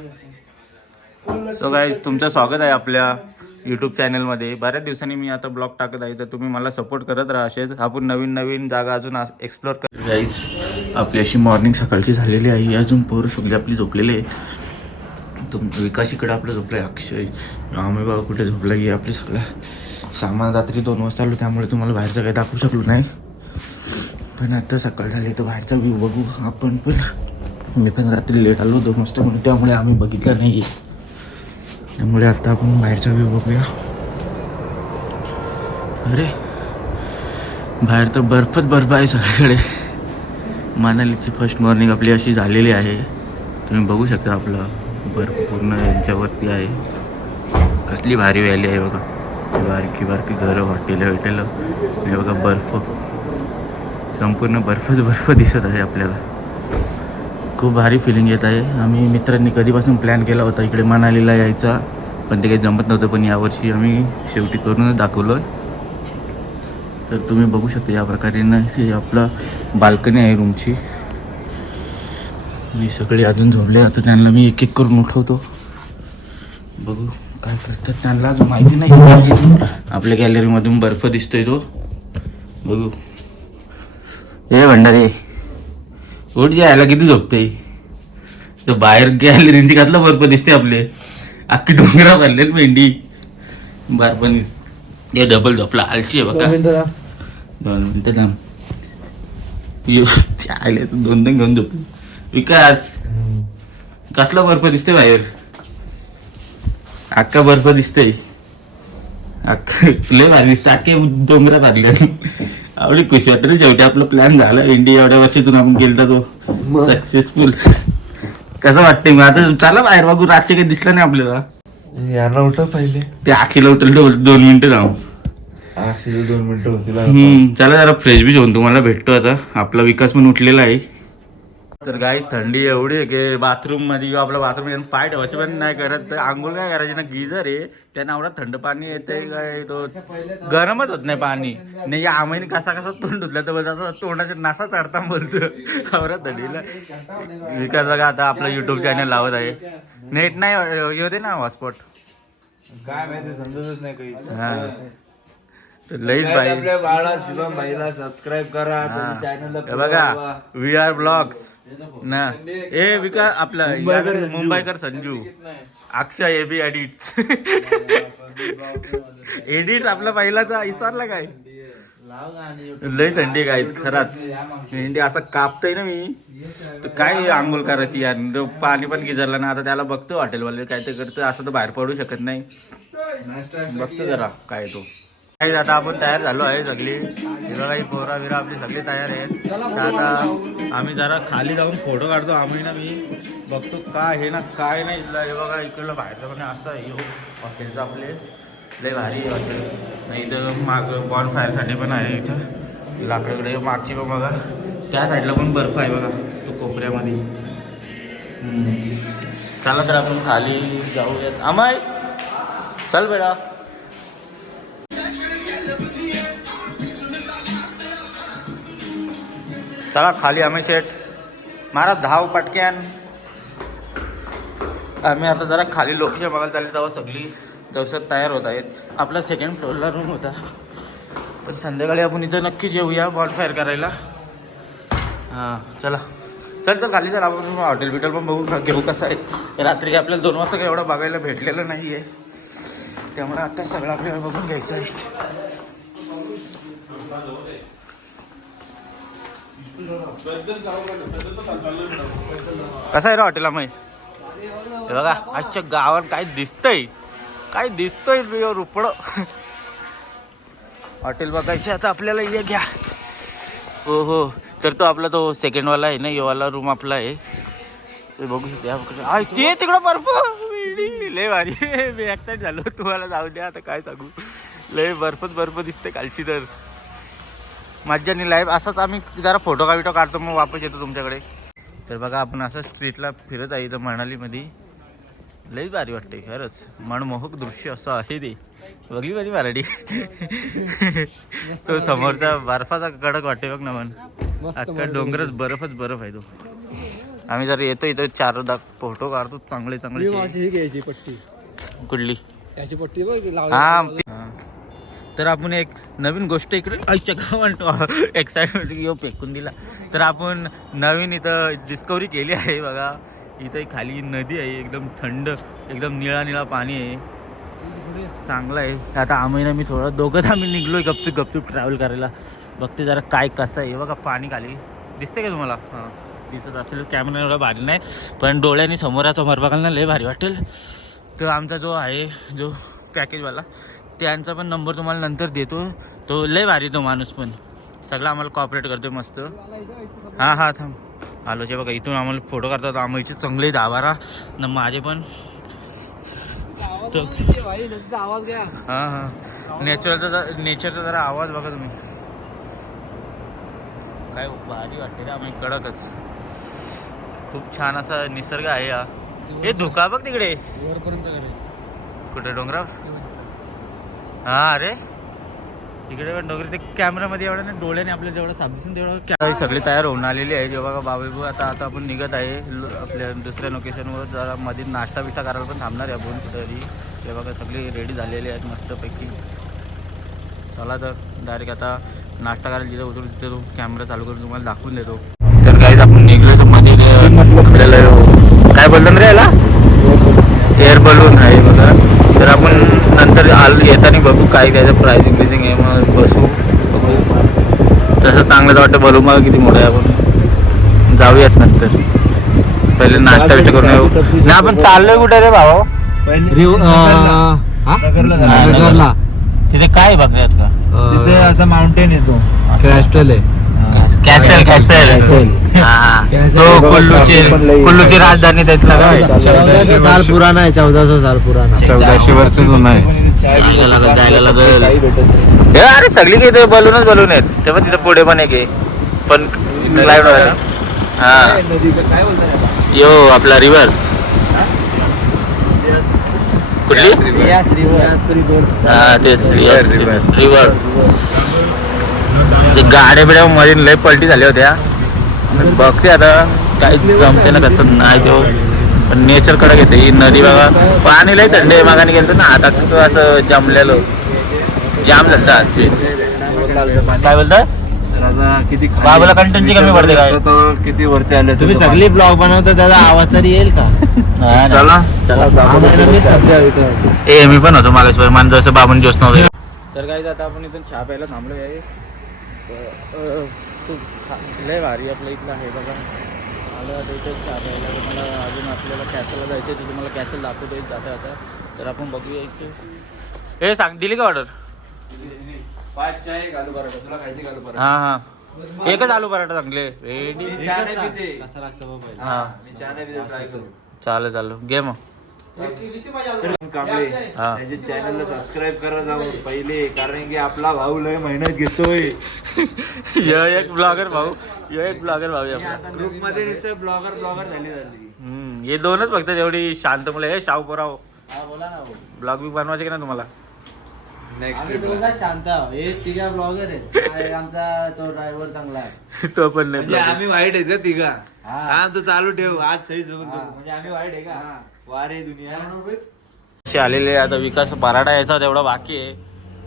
So guys, तुमचं स्वागत आहे आपल्या यूट्यूब चॅनलमध्ये. बऱ्याच दिवसांनी मी आता ब्लॉग टाकत आहे, तर तुम्ही मला सपोर्ट करत राहा. असेच आपण नवीन नवीन जागा अजून एक्सप्लोर कर. गाईज, आपली अशी मॉर्निंग सकाळची झालेली आहे. अजून पोरं सगळे आपली झोपलेले आहे. विकास इकडे आपलं झोपलं आहे. अक्षय आम्ही बाबा कुठे झोपला की आपली सगळं सामान रात्री 2 वाजता आलो, त्यामुळे तुम्हाला बाहेरचं काही दाखवू शकलो नाही. पण आता सकाळ झाली तर बाहेरचा व्ह्यू बघू आपण. पण मी पण रात्री लेट आलो 2 वाजता म्हणून, त्यामुळे आम्ही बघितलं नाही. त्यामुळे आता आपण बाहेरचा व्ह्यू बघूया. अरे बाहेर तर बर्फच बर्फ आहे सगळीकडे. मनालीची फर्स्ट मॉर्निंग आपली अशी झालेली आहे. तुम्ही बघू शकता आपलं बर्फ पूर्ण यांच्यावरती आहे. कसली भारी व्हॅली आहे बघा. बारकी बारकी घरं, हॉटेलं हे बघा. बर्फ, संपूर्ण बर्फच बर्फ दिसत आहे आपल्याला. खूप भारी फिलिंग येत आहे. आम्ही मित्रांनी कधीपासून प्लॅन केला होता इकडे मनालीला यायचा, पण ते काही जमत नव्हतं. पण यावर्षी आम्ही शेवटी करूनच दाखवलं. तर तुम्ही बघू शकता या प्रकारे ना, हे आपलं बाल्कनी आहे रूमची. मी सगळे अजून झोपले. आता त्यांना मी एक एक करून उठवतो. बघू काय करतात, त्यांना अजून माहिती नाही. आपल्या गॅलरीमधून बर्फ दिसतोय तो. बघू. हे भंडारे उठ, यायला किती झोपते. तर बाहेर गॅलरीची घातला बर्फ दिसते आपले. अख्खी डोंगरा भरले मेंढी बर्फानी. हे डबल झोपला, आळशी आहे बघा. 2 मिनिटं थांब. आले तर 2 घेऊन झोपले. विकास, कसला बर्फ दिसते बाहेर. अख्खा बर्फ दिसतोय. लय भारी दिसतं. अख्खे डोंगरा भरल्या. आवडी खुशी वाटत. शेवटी आपला प्लॅन झाला. इंडिया एवढ्या वर्षातून आपण गेलता तो सक्सेसफुल. कसं वाटतंय मग आता. चला बाहेर बघू. रातचे काही दिसलं नाही आपल्याला. याला उठव पहिले. ते आखीला उठल 2 मिनिटं जाऊ. 2 मिनिटं होतील. चला जरा फ्रेश बीच होऊन तुम्हाला भेटतो. आता आपला विकास पण उठलेला आहे. तर गाईस, थंडी एवढी आहे की बाथरूम मध्ये किंवा आपल्या बाथरूम पाय ठेवायचे पण नाही करत. तर आंघोळ काय करायची ना, गिझर आहे त्यांना एवढा थंड पाणी येते काय, तो गरमच होत नाही पाणी. नाही आम्ही कसा तोंड धुतलं तर बघा तोंडाच्या नासा चढता बोलतो एवढा थंडीला. विकास बघा आता आपला युट्यूब चॅनल लावत आहे. नेट नाही येऊ दे ना हॉटस्पॉट. काय माहिती, समजतच नाही काही. हा, लईच बाई. आपल्या बाळा शिवम भाईला सबस्क्राईब करा. चॅनलला बघा VR ब्लॉग्स ना. ए विकास आपला मुंबईकर संजू, अक्षय एबी एडिट्स. एडिट्स आपला पहिलाचा विसरला काय. लई थंडी काय खराच. थंडी असं कापतय ना मी, तर काय आंघोळ करायची यार. पाणी पण गिजरला ना. आता त्याला बघतो हॉटेलवाले काय ते करतं. असं तर बाहेर पडू शकत नाही. बघतो जरा काय तो. आता आपण तयार झालो आहे सगळी. काही पोरा बिरा आपली सगळी तयार आहेत. तर आता आम्ही जरा खाली जाऊन फोटो काढतो. आम्ही ना, मी बघतो काय हे ना काय नाही. हे बघा इकडलं बाहेरचं पण असं आहे हॉटेलचं आपले. लय भारी हॉटेल. नाही इथं माग बॉन फायरसाठी पण आहे. इथं लाकडे मागची पण बघा. त्या साईडला पण बर्फ आहे बघा, तो कोपऱ्यामध्ये. चला तर आपण खाली जाऊयात. अमाय चल बेटा. चला खाली आम्ही शेट मारा धाव पटक्यान. आम्ही आता जरा खाली लोकेशन बघायला चालले. तेव्हा सगळी दहशत तयार होत आहेत. आपला 2nd फ्लोअरला रूम होता. पण संध्याकाळी आपण इथं नक्कीच येऊया बॉनफायर करायला. हां चला चल खाली चल. आपण हॉटेल बिटेल पण बघू घेऊ कसं आहे. रात्री आपल्याला 2 वाजता काही एवढं बघायला भेटलेलं नाही आहे. त्यामुळे आता सगळं आपल्याला बघून घ्यायचं आहे. कसं आहे रे हॉटेल आम्ही. हे बघा आजच्या गावात काय दिसतंय रुपड. हॉटेल बघायचं आता आपल्याला. ये घ्या. हो तर तो आपला तो 2nd वाला आहे ना, येवाला रूम आपला आहे. ते बघू शकता. ते तिकडं बर्फ लय भारी. मी एक्साइट झालो. तुम्हाला जाऊ द्या आता काय सांगू. लय बर्फ दिसते खालची. तर मज्जा नाही लाईव्ह. असंच आम्ही जरा फोटो काढतो मग वापस येतो तुमच्याकडे. तर बघा आपण असं स्ट्रीटला फिरत आहे इथं मनालीमध्ये. लई भारी वाटते खरंच. मनमोहक दृश्य असं आहे ते. बघली माझी मराठी. तो समोरचा बर्फाचा कडक वाटते बघ ना. पण अख्खा डोंगरच बर्फ आहे तो. आम्ही जर येतो इथं 4 फोटो काढतो चांगले चांगले. घ्यायची पट्टी, कुठली? याची पट्टी बघ हा तर आपण एक नवीन गोष्ट इकडे आईच्या गावात एक्साइटमेंट येऊ फेकून दिला. तर आपण नवीन इथं डिस्कवरी केली आहे बघा. इथं खाली नदी आहे, एकदम थंड, एकदम निळा निळा पाणी आहे, चांगलं आहे. आता आम्ही ना मी थोडं दोघंच आम्ही निघलोय गपचूप ट्रॅव्हल करायला. बघते जरा काय कसं आहे बघा. पाणी खाली दिसते का तुम्हाला? हां दिसत असेल. कॅमेरा एवढा भारी नाही पण डोळ्यांनी समोरासमोर बघायला ना लय भारी वाटेल. तर आमचा जो आहे जो पॅकेजवाला त्यांचा पण नंबर तुम्हाला नंतर देतो. तो लय भारी तो माणूस पण सगळं आम्हाला कॉपरेट करतो मस्त. हां थांब आलो जे बघा. इथून आम्हाला फोटो काढतात आम्हाचे चांगले 10-12 न माझे पण. आवाज घ्या. हां नेचरचा जरा आवाज बघा तुम्ही. काय भारी वाटते रे आम्ही कडकच. खूप छान असा निसर्ग आहे हा. हे धुका बघ तिकडे वरपर्यंत कुठे डोंगरावर. हा अरे तिकडे पण डोंगर. ते कॅमेरामध्ये एवढं ना डोळ्याने आपल्याला जेवढं सापडून तेवढं. सगळी तयार होऊन आलेली आहे जेव्हा बघा बाबू. आता आपण निघत आहे आपल्या दुसऱ्या लोकेशनवर. जरा मध्ये नाश्ता बिष्टा करायला पण थांबणार आहे आपण कुठेतरी. ते बघा सगळे रेडी झालेले आहेत मस्तपैकी. चला तर डायरेक्ट आता नाश्ता करायला जिथं उतरू तिथे तो कॅमेरा चालू करून तुम्हाला दाखवून देतो. तर काहीच आपण निघलोय तर मध्ये आपल्याला काय बोलतात रे याला, एअर बलून आहे बघा. तर आपण नंतर येताना बघू काय त्याचं प्राइसिंग बिझिंग आहे. मग बसू बघू. तसं चांगलं वाटतं बलून बघा किती मोठं आहे. आपण जाऊयात नंतर. पहिले नाश्ता बिष्टा करून येऊ ना. आपण चाललोय कुठे रे भावा? नगरला. तिथे काय बघण्यात का? तिथे असं माउंटेन येतो. कॅस्टल आहे. कॅसल तो कुल्लूची राजधानी त्यातला काय? 1400 साल पुराना आहे. 1400 साल पुराना. 1400 वर्ष जुना आहे. जायला लागल. अरे सगळी काही ते बलून आहेत. तेव्हा तिथे पुढे पण एक आहे पण क्लाइंब व्हायला. हा यो आपला रिव्हर कुठली? हा तेच रिव्हर. गाड्या बिड्या मध्ये लय पलटी झाल्या होत्या. बघते आता काय जमते ना कसं नाही. तो पण नेचर कडे घेते ही नदी बघा. पाणी लय थंड आहे. मागाने गेलतो ना आता असं जमलेलं जाम झालं. काय बोलतात किती बाबूला कंटेंटची कमी पडते काय? किती वरती आले तुम्ही सगळी ब्लॉग बनवता त्याचा आवाज तरी येईल का? ए मी पण होतो मागास मान जसं बाबून जोश नव्हतं. तर काय आता आपण इथून चहा प्यायला थांबलो आहे. लय भारी आपलं इथलं आहे बघा. आलं आता इथं चहा प्यायला. तुम्हाला अजून आपल्याला कॅसलला जायचं आहे. तुम्हाला कॅसल दाखवतो येत जाता आता. तर आपण बघूया इथे. हे सांग दिली का ऑर्डर? हां एकच आलू पराठा चांगले रेडी. हां चालेल घे मग. त्याच्या चॅनलला सबस्क्राईब करा जाऊ पहिले. कारण की आपला भाऊ लय मेहनत घेतोय. एक ब्लॉगर भाऊ ग्रुप मध्ये नुसतं ब्लॉगर झाली. हे दोनच फक्त एवढी शांत मुलं. हे शाहू पोराव बोला ना. ब्लॉग बी बनवायचे की ना तुम्हाला? शांत तिघा ब्लॉगर आहे. आमचा तो ड्रायव्हर चांगला आहे. तो पण नाही म्हणजे आम्ही वाईट आहे का तिघा? हा तू चालू ठेव आज सही सोबत. म्हणजे आम्ही वाईट आहे का? वारे दुनिया आलेले. आता विकास पराठा यायचा तेवढा बाकी आहे.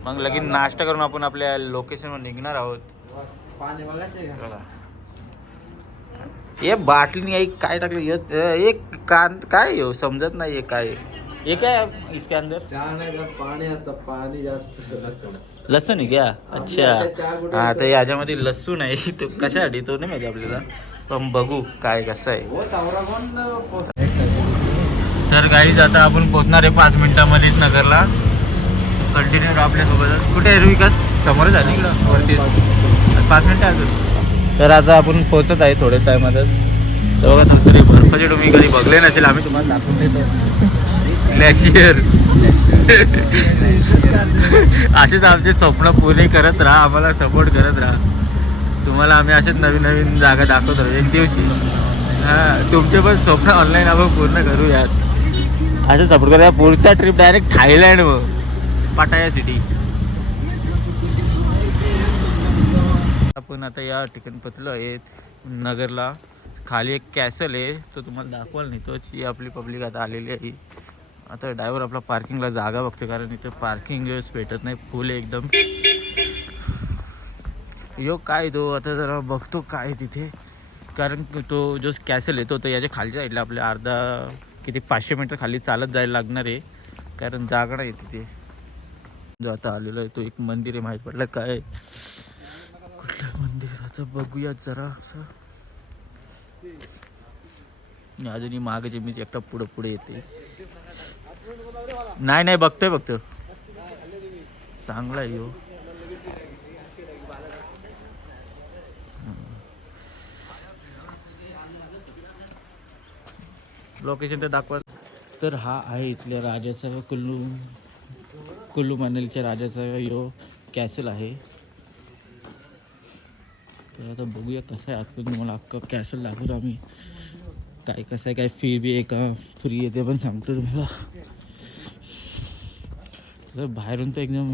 मग लगेच नाश्ता करून आपण आपल्या लोकेशनवर निघणार आहोत. पाणी बघायचंय का? बघा हे बाटली काय टाकलं एक कांद काय हो समजत नाही. काय ये क्या है इसके अंदर? पाणी असतं. पाणी जास्त. लसूण आहे क्या? अच्छा हा तर याच्यामध्ये लसूण आहे. तो कशासाठी तो नाही माहिती आपल्याला. पण बघू काय कसं आहे. तर गाईज आता आपण पोहोचणार आहे 5 मिनिटांमध्येच नगरला. कंटिन्यू आपल्यासोबत. कुठे आहे विकास? समोरच आहे इकडं वरती. 5 मिनिटं अजून. तर आता आपण पोहोचत आहे थोड्या टायमातच. तर बघा दुसरी बर्फाचे तुम्ही कधी बघले नसेल. आम्ही तुम्हाला दाखवून देतो. ग्लॅशियर. असेच आमचे स्वप्न पुरे करत राहा. आम्हाला सपोर्ट करत राहा. तुम्हाला आम्ही असेच नवीन नवीन जागा दाखवत राहू एक दिवशी. हां तुमचे पण स्वप्न ऑनलाईन आपण पूर्ण करूयात. असं सपोर्ट करूया. पुढचा ट्रिप डायरेक्ट थायलंड व पटाया सिटी. आपण आता या ठिकाणी पोचलो आहे नगरला. खाली एक कॅसल आहे तो तुम्हाला दाखवाल नाही तोच ही आपली पब्लिक आता आलेली आहे. आता ड्रायव्हर आपला पार्किंगला जागा बघतो कारण इथे पार्किंग भेटत नाही फुल एकदम. यो काय तो आता जरा बघतो काय तिथे कारण तो जो कॅसल आहे तो याच्या खालच्या साईडला आपल्या अर्धा किती 500 मीटर खाली चालत जायला लागणार आहे कारण जागा नाही तिथे. जो आता आलेला आहे तो एक मंदिर आहे माहीत पडलं काय कुठलं मंदिर आता बघूयात जरा असं. अजूनही मागे मी एकटा पुढे येते. नाही बघतोय चांगला आहे यो. लोकेशन ते दाखवा. तर हा आहे इथल्या राजाचा कुल्लू मनालीच्या राजाचा यो कॅसल आहे. तर आता बघूया कसं आहे आतून तुम्हाला अख्खा कॅसल दाखवतो आम्ही. काय कसं आहे काय फी बी आहे का फ्री आहे ते पण सांगतो तुम्हाला. तसं बाहेरून तर एकदम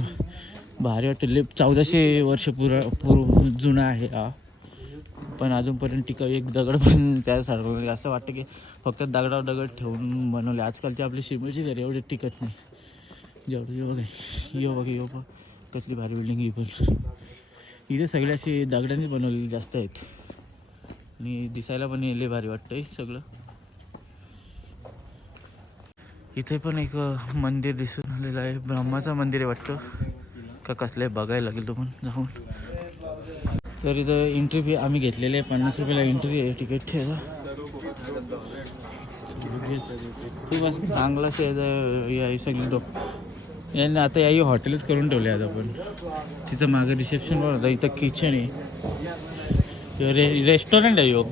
भारी वाटतं. 1400 वर्ष पूर्व जुना आहे हा पण अजूनपर्यंत टिकाऊ एक दगड पण त्यासारखं असं वाटतं की फक्त दगडावर दगड ठेवून बनवले. आजकालची आपली शिमेची घरी एवढी टिकत नाही जेवढं. यो बघ कसली भारी बिल्डिंग ही पण. इथे सगळे अशी दगडांनी बनवलेली जास्त आहेत आणि दिसायला पण लय भारी वाटतंय सगळं. इथे पण एक मंदिर दिसून आलेलं आहे. ब्रह्माचं मंदिर आहे वाटतं का कसलं आहे बघायला लागेल तो पण जाऊन. तर इथं एंट्री फी आम्ही घेतलेली आहे 50 रुपयाला एंट्री आहे तिकीट ठेवा. खूप असं चांगलं असं सगळी यांनी आता याही हॉटेलच करून ठेवले आहेत आपण. तिथं मागं रिसेप्शन पण होतं. इथं किचन आहे रेस्टॉरंट आहे यो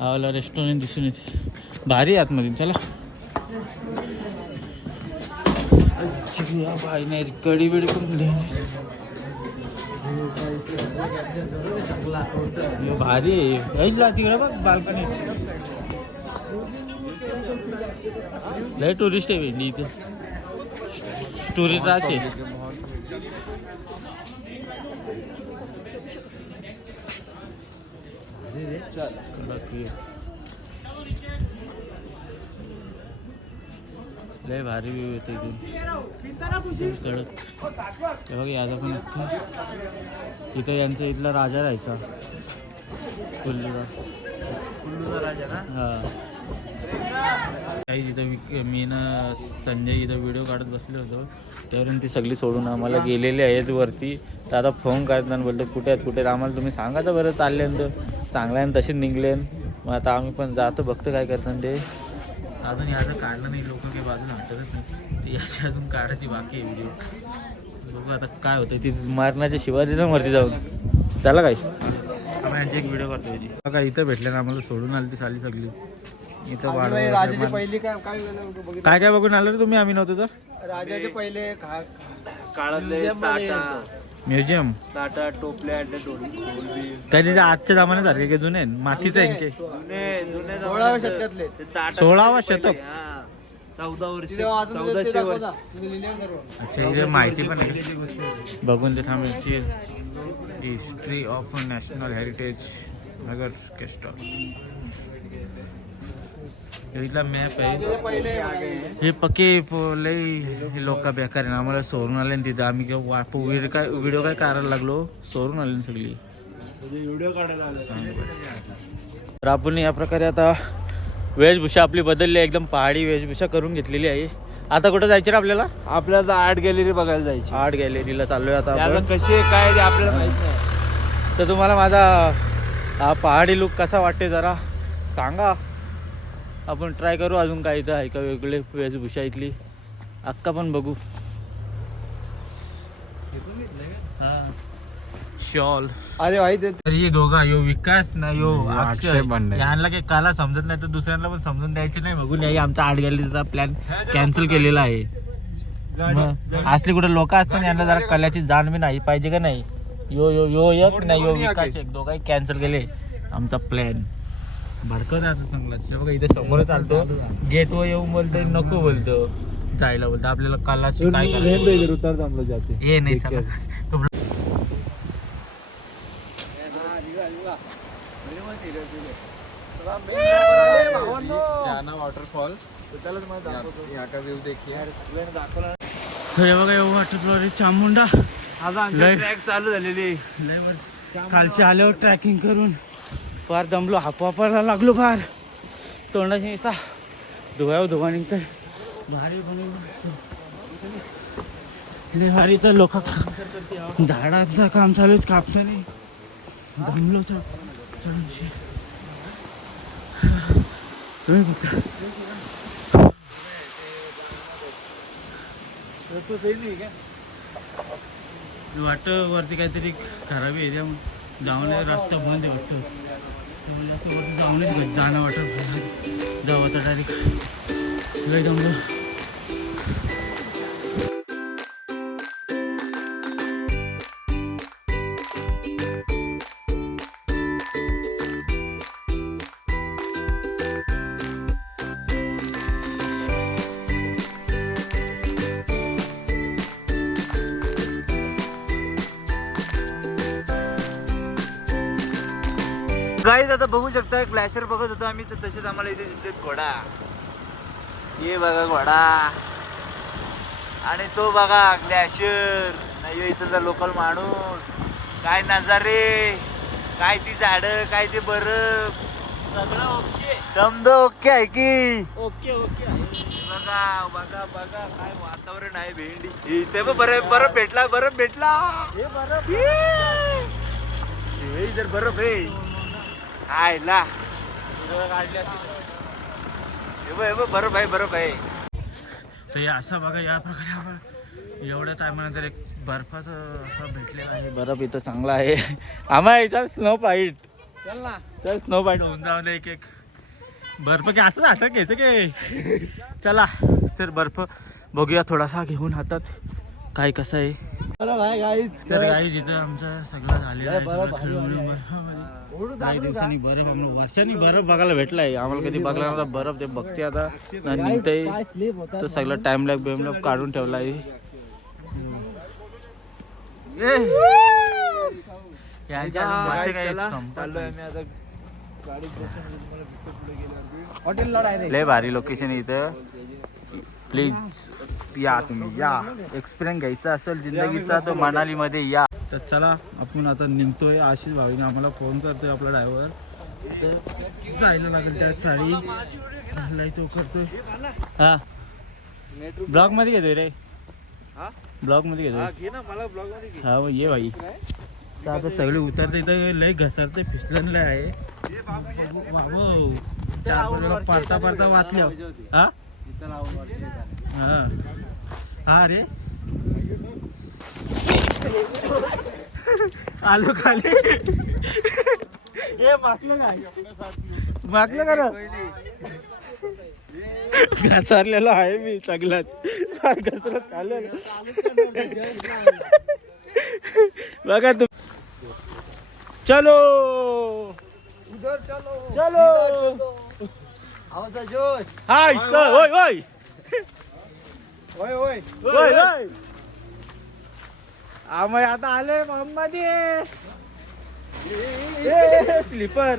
आवाला रेस्टॉरंट दिसून येते भारी आतमध्ये. चला भाई नाही कडी बिडी पण भारी आहे तिकडे बघ बाल्कनी. लय टुरिस्ट आहे भेंडी इथे टुरिस्ट राहते. लय भारी व्ह्यू येतो इथून कडक. हे बघ याचा पण इथं यांचा इथला राजा राहायचा कुल्लूचा राजा ना. हां काही इथं मी ना संजय इथं व्हिडिओ काढत बसलो होतो त्यावरून ती सगळी सोडून आम्हाला गेलेली आहेत वरती. तर आता फोन करताना बोलतो कुठे आहेत आम्हाला तुम्ही सांगा तर बरं. चालल्यानंतर चांगल्यानं तसेच निघले. मग आता आम्ही पण जातो बघतो काय करतात ते. अजून याचं काढलं नाही लोक काही बाजूला हटतच नाही. याची अजून काढायची बाकी आहे व्हिडिओ. बघू आता काय होतं ती मारण्याच्या शिवाजी ना वरती जाऊन. झालं काय आम्ही यांची एक व्हिडिओ करतो याची. काय इथं भेटलं ना आम्हाला सोडून आली ती साली सगळी इथं राजाचे पहिले काय काय बघून आलं रे तुम्ही. आम्ही नव्हतो तर राजाचे पहिले काळातले म्युझियम टाटा टोपल्या त्या तिथे आजच्या जमान्यासारखे की जुने मातीचं आहे 16व्या शतकातले 16वा शतक. 1400 वर्ष. अच्छा इथे माहिती पण आहे बघून ते थांबायची. हिस्ट्री ऑफ नॅशनल हेरिटेज नगर केस्टॉल इथला मॅप आहे. हे पक्के लई लोक बेकार आहे. आम्हाला सोडून आले ना तिथं. आम्ही व्हिडिओ काय करायला लागलो सोडून आले ना सगळी व्हिडिओ काढायला आले. तर आपण या प्रकारे आता वेशभूषा आपली बदलली एकदम पहाडी वेशभूषा करून घेतलेली आहे. आता कुठं जायचं रे आपल्याला. आपल्याला आर्ट गॅलरी बघायला जायची. आर्ट गॅलरीला चाललोय आता आपण. कशी आहे काय आपल्याला माहित नाही. तर तुम्हाला माझा हा पहाडी लुक कसा वाटते जरा सांगा. आपण ट्राय करू अजून काय इथं आहे का वेगळे वेशभूषा इथली अक्का पण बघू. शॉल अरे भाई तर ये दोघा यो विकास ना यो अक्षय यांना काही काला समजत नाही तर दुसऱ्यांना पण समजून द्यायचे नाही. बघून याही आमचा आर्ट गॅलरीचा प्लॅन कॅन्सल केलेला आहे. असले कुठे लोक असतात यांना जरा कलाची जाण बी नाही पाहिजे का नाही. यो यो यो एक नाही यो विकास एक दोघाही कॅन्सल केले आमचा प्लॅन. भडकत आता चांगलाच बघा इथे समोर चालतो गेट वर येऊन बोलतो नको बोलतो जायला बोलतो. आपल्याला कलाची काय करायचं हे नाही. 1 जाना वॉटरफॉल यहाँ का व्यू देखिए. हे बघा एवढं वाटत चामुंडा आज आमची ट्रॅक चालू झालेली. लय वर खालचे आल्यावर ट्रॅकिंग करून फार दमलो, हापवापायला लागलो फार. तोंडाची नुसता धुवा निघतंय. भारी लय भारी. तर लोक झाडाचं काम चालू आहे, कापतं नाही. दमलो चढून तुम्ही फक्त वाटत वरती काहीतरी खराबी आहे, त्यामुळे जाऊन रस्ता बंद आहे वाटतं. त्यामुळे जास्त वरती जाऊनच जाणं वाटत. जाऊ आता डायरेक्ट लय जमलो. गाईज आता बघू शकता ग्लॅशियर बघत होतो आम्ही, तर तसेच आम्हाला इथे दिसले घोडा. ये बघा घोडा आणि तो बघा ग्लॅशियर. नाही इथला लोकल माणूस. काय नजारे, काय ती झाडं, काय ते बरफ, सगळं ओके. समजा ओके आहे की. ओके बघा बघा बघा काय वातावरण आहे. भेंडी इथे बरफ भेटला. हे बरं हे इधर बरफ आहे. आयला बरफ आहे. तर हे असा बघा, या प्रकारे आपण एवढ्या टायमानंतर एक बर्फाचं असं भेटलेला आहे. बर्फ इथं चांगला आहे. आम्हा याचा स्नो फाईट. चल ना. तर स्नो फाईट होऊन जाऊन एक बर्फ की असंच हातात घ्यायचं की. चला तर बर्फ बघूया थोडासा घेऊन हातात काय कसं आहे. तर गाईज इथं आमचं सगळं झालेलं आहे. सगळं खेळून काही दिवसांनी बर्फ, आम्हाला वर्षांनी बर्फ बघायला भेटलाय. आम्हाला कधी बघला नव्हता बर्फ. ते बघते आता निघतंय. तो सगळं टाइमलॅग बेमलॅग काढून ठेवलाय. लय भारी लोकेशन इथं. प्लीज या, तुम्ही या. एक्सपिरियन्स घ्यायचा असेल जिंदगीचा तर मनाली मध्ये या. तर चला आपण आता निघतोय. आशिष भाऊने आम्हाला फोन करतोय, आपला ड्रायव्हर. तर जायला लागेल त्या साडी घालाय तो करतोय. हा ब्लॉग मध्ये घेतोय रे. ब्लॉग मध्ये घेतोय. हा ये भाई. तर आता सगळे उतरते. इथं लय घसरते, फिसलनला आहे. पारता वाचल्या. हा हा रे आलो खाली. हे मागलं का घसरलेलो आहे मी चांगलाच. फार घसरत आलेलं बघा तू. चलो जोश. Hi sir. ओय आम्ही आता आले मोहम्मद. स्लीपर.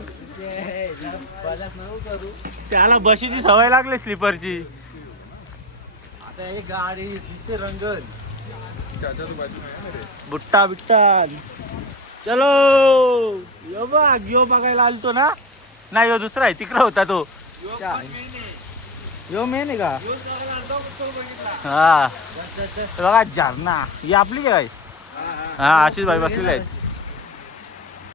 त्याला बशीची सवय लागली स्लीपरची. आता एक गाडी दिसते रंगन. बुट्टा बिट्टा. चलो यो बघ, यो बघायला आलतो ना. नाही यो दुसरा आहे, तिकडा होता तो. यो मेन आहे का. हा बघा झरना. ही आपली काय. हा आशिष भाई बसलेले आहेत.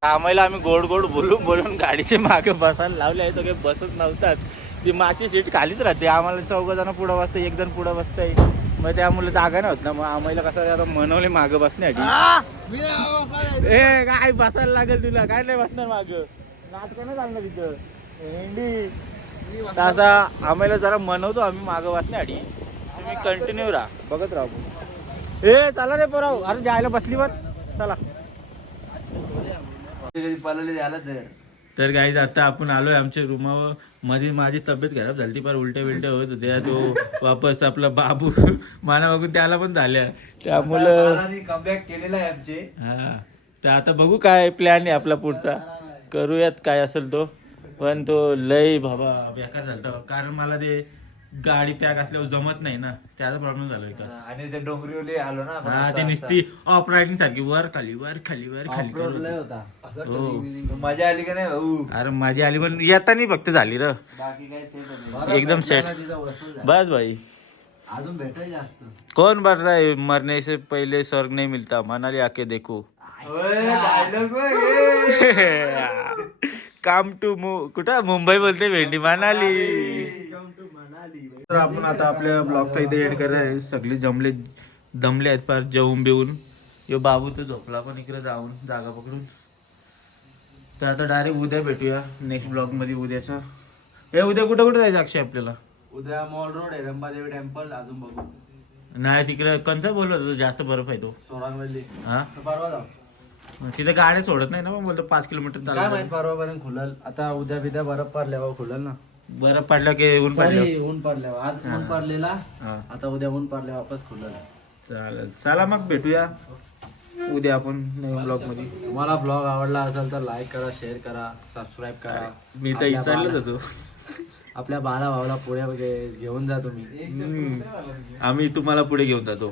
आम्हाला आम्ही गोड बोलून गाडीचे मागे बसायला लावले आहे. सगळे बसत नव्हतात. ती मागची सीट खालीच राहते. आम्हाला 4 जण पुढं बसते, 1 जण पुढं बसतंय. मग त्यामुळे जागा नाही होत ना. मग आम्हाला कसं आता मनवले मागं बसण्यासाठी. काय बसायला लागेल तुला. काय नाही बसणार मागं. नाटकं नाही चालणार तिथं. भेंडी तसा आम्हाला जरा मनवतो आम्ही मागं बसण्यासाठी. तुम्ही कंटिन्यू राहा, बघत राहा. चला रे पोराव. अरे जायला बसली बघ. चला तर गाईज आता आपण आलोय आमच्या रूमावर. मध्ये माझी तब्येत खराब झाली, फार उलट्या होत होत्या. तो वापस आपला बाबू माना बघून त्याला पण झाल्या. त्यामुळं कमबॅक केलेला आहे आमचे. हा तर आता बघू काय प्लॅन आहे आपला पुढचा. करूयात काय असेल तो. पण तो लय बाबा बेकार झालता कारण मला ते गाडी पॅक असल्यावर जमत नाही ना त्याचा प्रॉब्लेम झाला विकास. आणि ते डोंगरीवली आलो ना आपण हा असं- ते असं. नुसती ऑफ रायडिंग सारखी वर खाली वर खाली वर खाली Off-road करत लय होती. होता. हो मजा आली का नाही भाऊ? अरे माझी आली पण येतानी फक्त झाली र बाकी काय सेट नाही. बरं एकदम भेटला set. ना तिथं वसूल झाला. बस भाई. अजून भेटाय जास्त. कौन बढ़ रहा है मरने से पहले स्वर्ग नहीं मिलता मनाली आके देखो. ओय, dialogue बघ, काम टू कुठं मुंबई बोलते भेंडी मनाली. तर आपण आता आपल्या ब्लॉगचा इथे एड करत आहे. सगळे दमले आहेत फार जेवून बिवून. यो बाबू तो झोपला पण इकडे जाऊन जागा पकडून. तर आता डायरेक्ट उद्या भेटूया नेक्स्ट ब्लॉग मध्ये उद्याचा. हे उद्या कुठं कुठं जायचं अक्षय आपल्याला? उद्या मॉल रोड आहे रंबादेवी टेम्पल अजून बघू. नाही तिकडे कंचा बोलत होतो जास्त बर्फ आहे तो. सोरांगवल्ली. हा तर परवा जाऊ. तिथे गाड्या सोडत नाही ना मग बोलतो 5 किलोमीटर काय चालू. माहित परवापर्यंत खुलल. आता उद्या बिद्या बरफ पडल्यावर खुलल ना. बर्फ पडला की ऊन पडलं. सॉरी ऊन पडल्यावर. आज ऊन पडलेला. हा आता उद्या ऊन पडल्यावर वापस खुलल. चालेल चला मग भेटूया उद्या आपण नवीन ब्लॉग मध्ये. तुम्हाला ब्लॉग आवडला असेल तर लाईक करा, शेअर करा, सबस्क्राईब करा. मी तर आपल्या विसरलोच बाळा- होतो. आपल्या बाळा भावाला पुढे घेऊन जा तुम्ही. आम्ही तुम्हाला पुढे घेऊन जातो.